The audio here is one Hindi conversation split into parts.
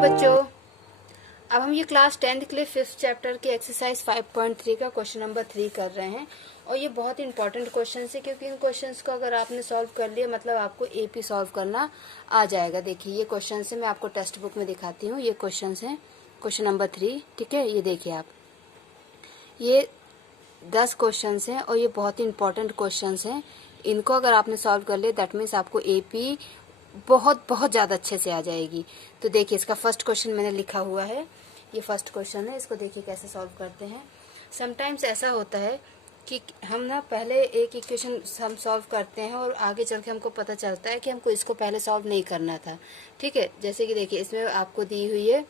बच्चों, अब हम ये क्लास 10th के लिए 5th चैप्टर के एक्सरसाइज 5.3 का क्वेश्चन नंबर 3 कर रहे हैं। और ये बहुत इंपॉर्टेंट क्वेश्चन है क्योंकि इन क्वेश्चंस को अगर आपने सॉल्व कर लिया मतलब आपको एपी सॉल्व करना आ जाएगा। देखिए ये क्वेश्चन है, मैं आपको टेक्स्ट बुक में दिखाती हूँ। ये क्वेश्चन है क्वेश्चन नंबर 3, ठीक है। ये देखिए आप, ये 10 क्वेश्चन हैं और ये बहुत ही इंपॉर्टेंट क्वेश्चन हैं। इनको अगर आपने सॉल्व कर लिया दैट मीन्स आपको एपी बहुत बहुत ज़्यादा अच्छे से आ जाएगी। तो देखिए इसका फर्स्ट क्वेश्चन मैंने लिखा हुआ है, ये फर्स्ट क्वेश्चन है। इसको देखिए कैसे सॉल्व करते हैं। समटाइम्स ऐसा होता है कि हम ना पहले एक इक्वेशन हम सॉल्व करते हैं और आगे चल के हमको पता चलता है कि हमको इसको पहले सॉल्व नहीं करना था, ठीक है। जैसे कि देखिए इसमें आपको दी हुई है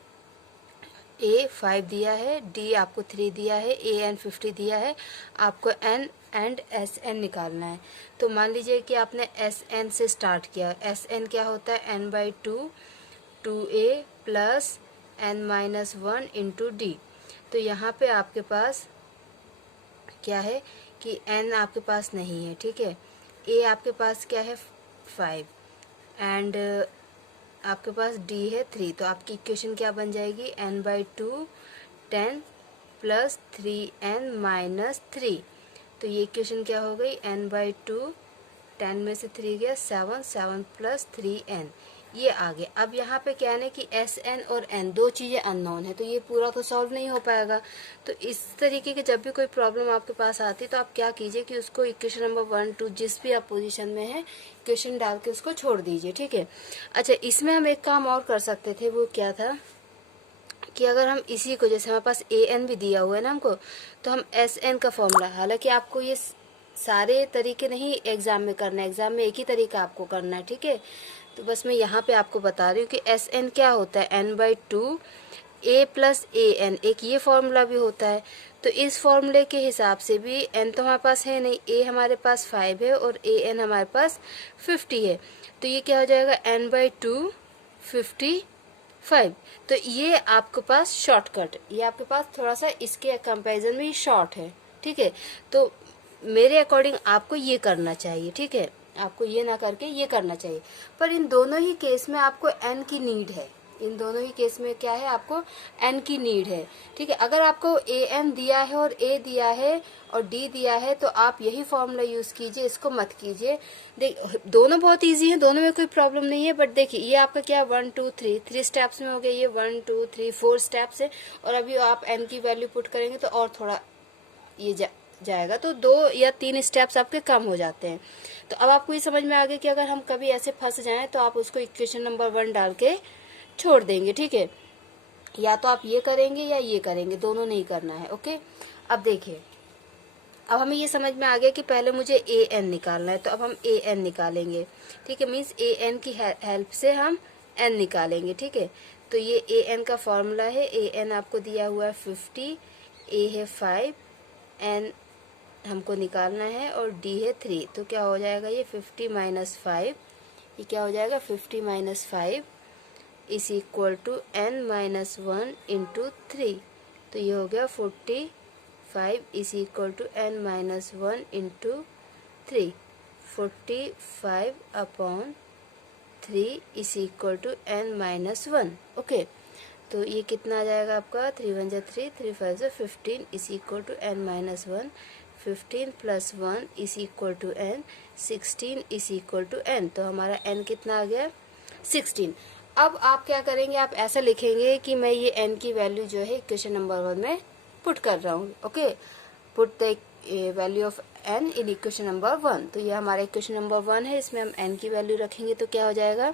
ए 5 दिया है, डी आपको 3 दिया है, ए एन 50 दिया है, आपको एन एंड एस एन निकालना है। तो मान लीजिए कि आपने एस एन से स्टार्ट किया। एस एन क्या होता है? N by two A plus N minus 1 into D. तो यहाँ पे आपके पास क्या है कि एन आपके पास नहीं है, ठीक है। ए आपके पास क्या है? 5 एंड आपके पास डी है 3। तो आपकी इक्वेशन क्या बन जाएगी? N by 2 10 plus 3n minus 3। तो ये इक्वेशन क्या हो गई? n बाई 2 10 में से 3 गया 7 प्लस 3n, ये आ गया। अब यहाँ पे क्या है कि एस एन और एन दो चीज़ें अननोन है, तो ये पूरा तो सॉल्व नहीं हो पाएगा। तो इस तरीके की जब भी कोई प्रॉब्लम आपके पास आती है तो आप क्या कीजिए कि उसको इक्वेशन नंबर 1 2 जिस भी आप पोजीशन में है इक्वेशन डाल के उसको छोड़ दीजिए, ठीक है। अच्छा, इसमें हम एक काम और कर सकते थे, वो क्या था कि अगर हम इसी को, जैसे हमारे पास ए एन भी दिया हुआ है ना हमको, तो हम एस एन का फॉर्मूला, हालांकि आपको ये सारे तरीके नहीं एग्जाम में करना है, एग्जाम में एक ही तरीका आपको करना है, ठीक है। तो बस मैं यहाँ पे आपको बता रही हूँ कि एस एन क्या होता है? N by 2 A plus A N, एक ये फॉर्मूला भी होता है। तो इस फॉर्मूले के हिसाब से भी एन तो हमारे पास है नहीं, ए हमारे पास 5 है और ए एन हमारे पास 50 है। तो ये क्या हो जाएगा? N by 2 55। तो ये आपके पास शॉर्टकट, ये आपके पास थोड़ा सा इसके कंपैरिजन में शॉर्ट है, ठीक है। तो मेरे अकॉर्डिंग आपको ये करना चाहिए, ठीक है। आपको ये ना करके ये करना चाहिए। पर इन दोनों ही केस में आपको एन की नीड है, इन दोनों ही केस में क्या है? आपको एन की नीड है, ठीक है। अगर आपको ए एन दिया है और ए दिया है और डी दिया है तो आप यही फॉर्मूला यूज कीजिए, इसको मत कीजिए। दोनों बहुत इजी हैं, दोनों में कोई प्रॉब्लम नहीं है। बट देखिए ये आपका क्या 1 2 3 स्टेप्स में हो गया, ये 1 2 3 4 स्टेप्स है। और अभी आप एन की वैल्यू पुट करेंगे तो और थोड़ा ये जाएगा, तो 2 या 3 स्टेप्स आपके कम हो जाते हैं। तो अब आपको ये समझ में आ गया कि अगर हम कभी ऐसे फंस जाएं तो आप उसको इक्वेशन नंबर 1 डाल के छोड़ देंगे, ठीक है। या तो आप ये करेंगे या ये करेंगे, दोनों नहीं करना है, ओके। अब देखिए, अब हमें ये समझ में आ गया कि पहले मुझे ए एन निकालना है, तो अब हम ए एन निकालेंगे, ठीक है। मीन्स ए एन की हेल्प से हम एन निकालेंगे, ठीक है। तो ये ए एन का फॉर्मूला है, ए एन आपको दिया हुआ है 50, ए है 5, एन हमको निकालना है और डी है 3। तो क्या हो जाएगा? ये 50 माइनस 5, ये क्या हो जाएगा? 50 minus 5 is equal to N minus 1 into 3। तो ये हो गया 45 is equal to N minus 1 into 3। 45 upon 3 is equal to N minus 1, okay. तो ये कितना आ जाएगा आपका? 3 1 जा 3, 3 5 जा 15 is equal to N minus 1। 15 plus 1 is equal to N, 16 is equal to N. तो हमारा एन कितना आ गया? 16। अब आप क्या करेंगे? आप ऐसा लिखेंगे कि मैं ये एन की वैल्यू जो है इक्वेशन नंबर 1 में पुट कर रहा हूँ, okay. Put the value of N in equation number 1। तो ये हमारा इक्वेशन नंबर 1 है, इसमें हम एन की वैल्यू रखेंगे तो क्या हो जाएगा?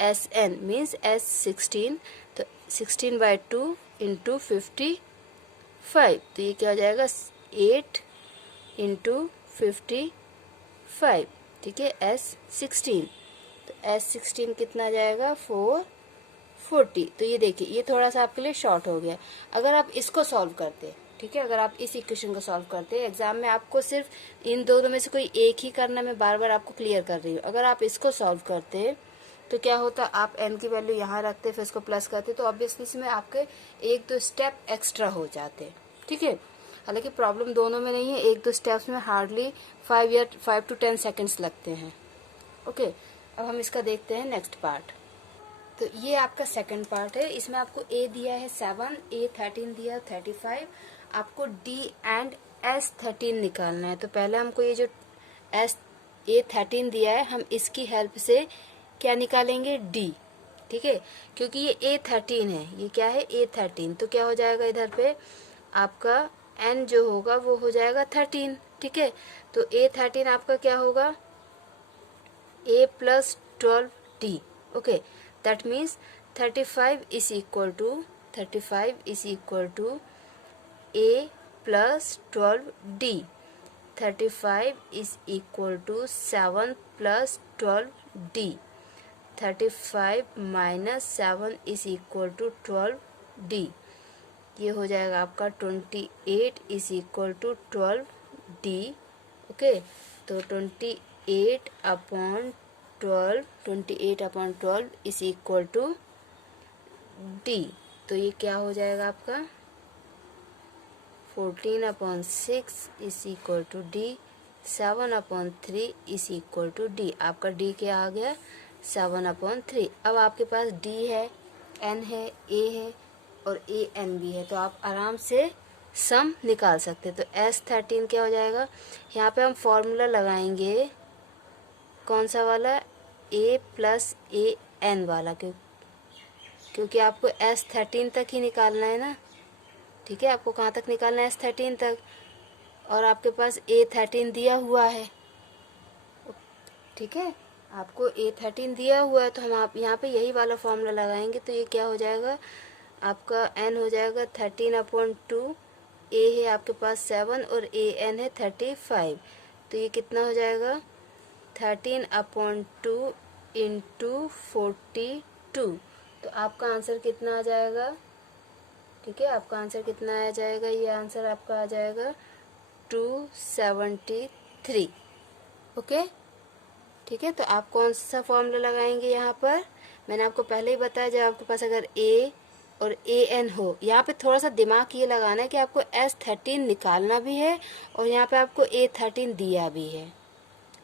S N means S 16। तो 16 बाई 2 इंटू 55। तो ये क्या हो जाएगा? 8 इंटू 55, ठीक है। एस 16, तो एस 16 कितना आ जाएगा? 440। तो ये देखिए ये थोड़ा सा आपके लिए शॉर्ट हो गया। अगर आप इसको सॉल्व करते, ठीक है, अगर आप इस इक्वेशन को सॉल्व करते, एग्जाम में आपको सिर्फ इन दोनों में से कोई एक ही करना, मैं बार बार आपको क्लियर कर रही हूँ। अगर आप इसको सॉल्व करते तो क्या होता? आप एन की वैल्यू यहाँ रखते फिर इसको प्लस करते, तो ऑब्वियसली इसमें आपके 1-2 स्टेप एक्स्ट्रा हो जाते, ठीक है। हालांकि प्रॉब्लम दोनों में नहीं है, 1-2 स्टेप्स में हार्डली 5 to 10 सेकेंड्स लगते हैं, ओके। अब हम इसका देखते हैं नेक्स्ट पार्ट। तो ये आपका सेकंड पार्ट है। इसमें आपको ए दिया है 7, A13 दिया 35, आपको डी एंड S13 निकालना है। तो पहले हमको ये जो A13 दिया है, हम इसकी हेल्प से क्या निकालेंगे, डी। ठीक है, क्योंकि ये A13 है, ये क्या है, A13, तो क्या हो जाएगा इधर पे आपका n जो होगा वो हो जाएगा 13। ठीक है, तो A13 आपका क्या होगा, A plus 12D। Okay, that means 35 is equal to A plus 12D। 35 is equal to 7 plus 12D। 35 minus 7 is equal to 12D। ये हो जाएगा आपका 28 is equal to 12D। Okay, तो 28 upon 12 is equal to D। तो ये क्या हो जाएगा आपका 14/6 is equal to D। 7/3 is equal to D। आपका D क्या आ गया, 7/3। अब आपके पास D है, N है, A है और AN भी है, तो आप आराम से सम निकाल सकते हैं। तो S13 क्या हो जाएगा, यहाँ पे हम फॉर्मूला लगाएंगे कौन सा वाला, A plus AN वाला, क्योंकि आपको S13 तक ही निकालना है ना। ठीक है, आपको कहाँ तक निकालना है, S13 तक, और आपके पास A13 दिया हुआ है। ठीक है, आपको A13 दिया हुआ है, तो हम आप यहाँ पे यही वाला फॉर्मूला लगाएंगे। तो ये क्या हो जाएगा, आपका n हो जाएगा 13/2। A है आपके पास 7 और AN है 35, तो ये कितना हो जाएगा 13/2 इंटू 42। तो आपका आंसर कितना आ जाएगा, ठीक है, आपका आंसर कितना आ जाएगा, ये आंसर आपका आ जाएगा 273। ओके, ठीक है, तो आप कौन सा फॉर्मूला लगाएंगे यहाँ पर, मैंने आपको पहले ही बताया, जब आपके पास अगर A और AN हो, यहाँ पे थोड़ा सा दिमाग ये लगाना है कि आपको S13 निकालना भी है और यहाँ पे आपको A13 दिया भी है।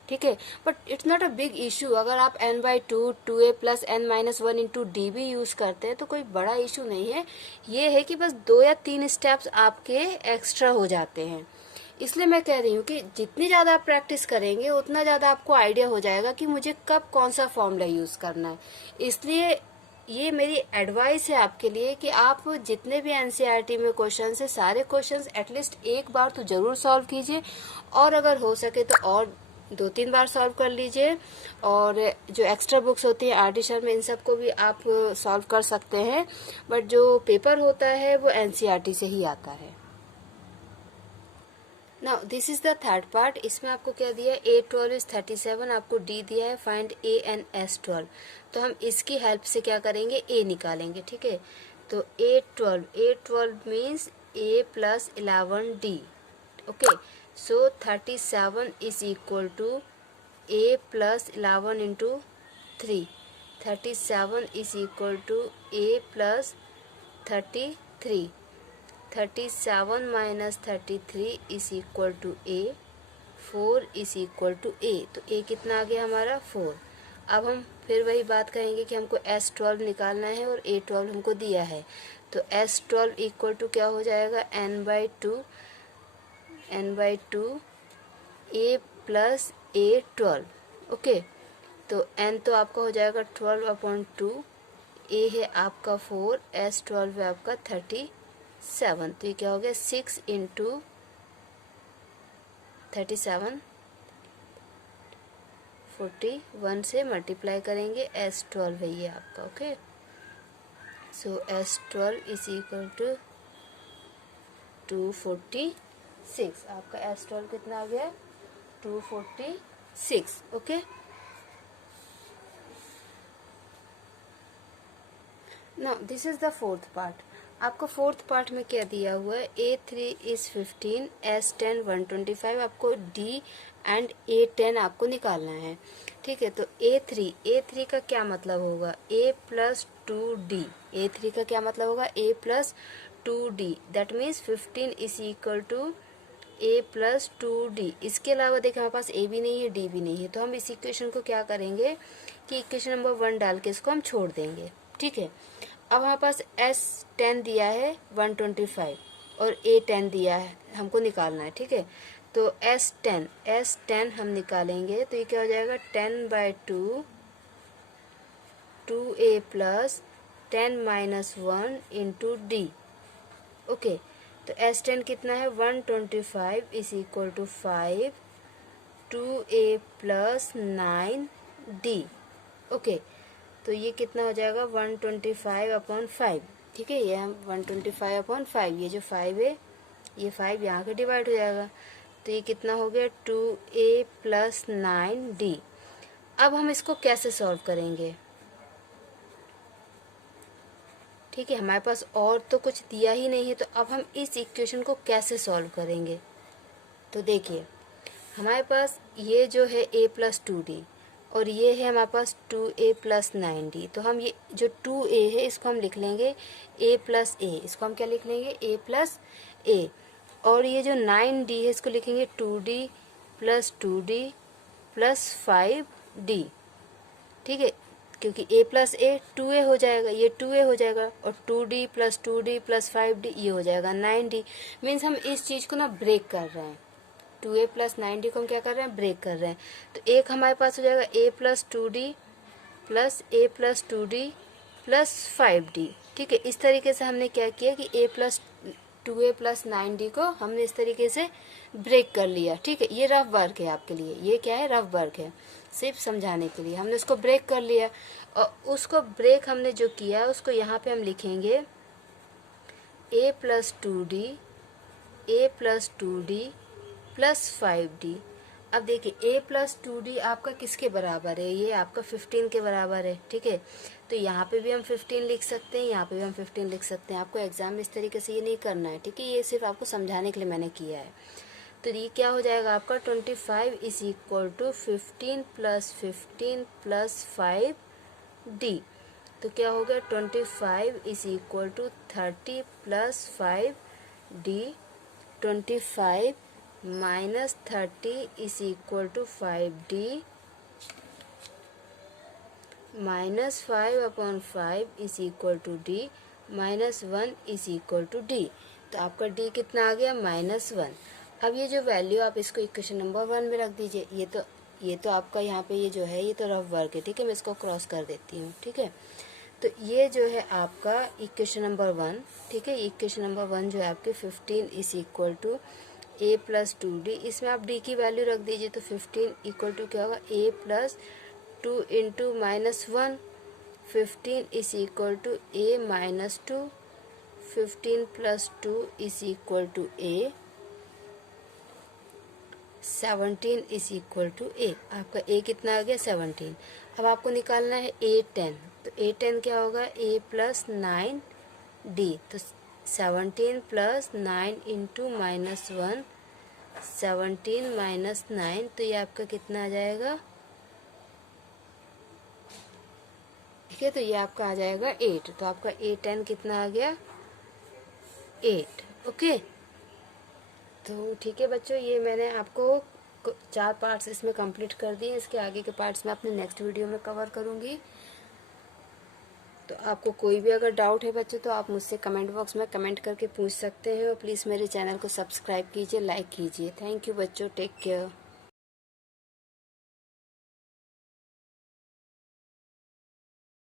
ठीक है, but it's not a big issue. अगर आप n/2 2a plus n-1 into D भी यूज़ करते हैं तो कोई बड़ा इशू नहीं है। ये है कि बस 2 या 3 स्टेप्स आपके एक्स्ट्रा हो जाते हैं। इसलिए मैं कह रही हूँ कि जितनी ज़्यादा आप प्रैक्टिस करेंगे उतना ज़्यादा आपको आइडिया हो जाएगा कि मुझे कब कौन सा फॉर्मूला यूज़ करना है। इसलिए ये मेरी एडवाइस है आपके लिए कि आप जितने भी एनसीईआरटी में क्वेश्चन है, सारे क्वेश्चंस एटलीस्ट एक बार तो ज़रूर सॉल्व कीजिए, और अगर हो सके तो और 2-3 बार सॉल्व कर लीजिए। और जो एक्स्ट्रा बुक्स होती है आरडी शर्मा, इन सब को भी आप सॉल्व कर सकते हैं, बट जो पेपर होता है वो एनसीईआरटी से ही आता है। Now this is the third part. इसमें आपको क्या दिया है, A12 इज 37, आपको D दिया है, फाइंड A and S12। तो हम इसकी हेल्प से क्या करेंगे, A निकालेंगे। ठीक है, तो A12 means A plus 11D। Okay, so 37 is equal to A plus 11 into 3। 37 is equal to A plus 33। 37 minus 33 is equal to A। 4 is equal to A। तो A कितना आ गया हमारा, 4। अब हम फिर वही बात कहेंगे कि हमको S12 निकालना है और A12 हमको दिया है। तो S12 इक्वल टू क्या हो जाएगा, n/2 A plus A12। Okay, तो n तो आपका हो जाएगा 12/2, A है आपका 4, S12 है आपका 37। तो ये क्या हो गया, 6 इंटू 37, 41 से मल्टीप्लाई करेंगे, S12 है ये आपका। Okay, so S12 is equal to 246। आपका S12 कितना आ गया, 246। Okay, now this is the fourth part. आपको फोर्थ पार्ट में क्या दिया हुआ है, A3 इज 15, S10 125। आपको D एंड A10 आपको निकालना है। ठीक है, तो A3 का क्या मतलब होगा, A plus 2D। A3 का क्या मतलब होगा, A plus 2D। That means 15 is equal to A plus 2D। इसके अलावा देखिए हमारे पास A भी नहीं है, D भी नहीं है, तो हम इस इक्वेशन को क्या करेंगे कि इक्वेशन नंबर 1 डाल के इसको हम छोड़ देंगे। ठीक है। अब हमारे पास S10 दिया है 125 और A10 दिया है, हमको निकालना है, ठीक है। तो S10 हम निकालेंगे तो ये क्या हो जाएगा 10/2 2A plus 10-1 into D। Okay, तो S10 कितना है 125 is equal to 5 2A plus 9D। Okay, तो ये कितना हो जाएगा 125/5, ठीक है। ये हम 125/5, ये जो 5 है ये 5 यहाँ के डिवाइड हो जाएगा, तो ये कितना हो गया 2A प्लस 9D। अब हम इसको कैसे सॉल्व करेंगे, ठीक है। हमारे पास और तो कुछ दिया ही नहीं है, तो अब हम इस इक्वेशन को कैसे सॉल्व करेंगे। तो देखिए हमारे पास ये जो है A प्लस 2D और ये है हमारे पास 2A प्लस 9D। तो हम ये जो 2A है इसको हम लिख लेंगे A प्लस A, इसको हम क्या लिख लेंगे A प्लस A। और ये जो 9D है इसको लिखेंगे 2D plus 2D plus 5D, ठीक है। क्योंकि A प्लस A 2A हो जाएगा, ये 2A हो जाएगा और 2D plus 2D plus 5D ये हो जाएगा 9D। मीन्स हम इस चीज़ को ना ब्रेक कर रहे हैं, 2A प्लस 9D को हम क्या कर रहे हैं ब्रेक कर रहे हैं। तो एक हमारे पास हो जाएगा A plus 2D plus A plus 2D plus 5D, ठीक है। इस तरीके से हमने क्या किया कि A plus 2A plus 9D को हमने इस तरीके से ब्रेक कर लिया, ठीक है। ये रफ वर्क है आपके लिए, ये क्या है रफ वर्क है, सिर्फ समझाने के लिए हमने उसको ब्रेक कर लिया। और उसको ब्रेक हमने जो किया उसको यहाँ पे हम लिखेंगे A plus 2D A plus 2D plus 5D। अब देखिए A प्लस 2D आपका किसके बराबर है, ये आपका 15 के बराबर है, ठीक है। तो यहाँ पे भी हम 15 लिख सकते हैं, यहाँ पे भी हम 15 लिख सकते हैं। आपको एग्जाम में इस तरीके से ये नहीं करना है, ठीक है। ये सिर्फ आपको समझाने के लिए मैंने किया है। तो ये क्या हो जाएगा आपका 25 is equal to 15 plus 5D। तो क्या हो गया 25 is equal to 30 plus 5D। 25 minus 30 is equal to 5D minus 5/5 is equal to D minus 1 is equal to D। तो आपका D कितना आ गया -1। अब ये जो वैल्यू आप इसको इक्वेशन नंबर 1 में रख दीजिए। ये तो आपका यहाँ पे ये जो है ये तो रफ वर्क है, ठीक है। मैं इसको क्रॉस कर देती हूँ, ठीक है। तो ये जो है आपका इक्वेशन नंबर 1, ठीक है। इक्वेशन नंबर 1 जो है आपके 15 is equal to A plus 2D, इसमें आप D की वैल्यू रख दीजिए। तो 15 इक्वल टू क्या होगा A plus 2 into -1। 15 is equal to A minus 2। 15 plus 2 is equal to A। 17 is equal to A। आपका A कितना आ गया 17। अब आपको निकालना है A10। तो A10 क्या होगा A प्लस 9D। तो 17 प्लस 9 इंटू -1, 17 माइनस 9, तो ये आपका कितना आ जाएगा, ठीक है। तो ये आपका आ जाएगा 8। तो आपका A10 कितना आ गया 8। ओके, तो ठीक है बच्चों, ये मैंने आपको 4 पार्ट्स इसमें कंप्लीट कर दिए। इसके आगे के पार्ट्स मैं अपने नेक्स्ट वीडियो में कवर करूँगी। तो आपको कोई भी अगर डाउट है बच्चों तो आप मुझसे कमेंट बॉक्स में कमेंट करके पूछ सकते हैं। और प्लीज़ मेरे चैनल को सब्सक्राइब कीजिए, लाइक कीजिए। थैंक यू बच्चों, टेक केयर।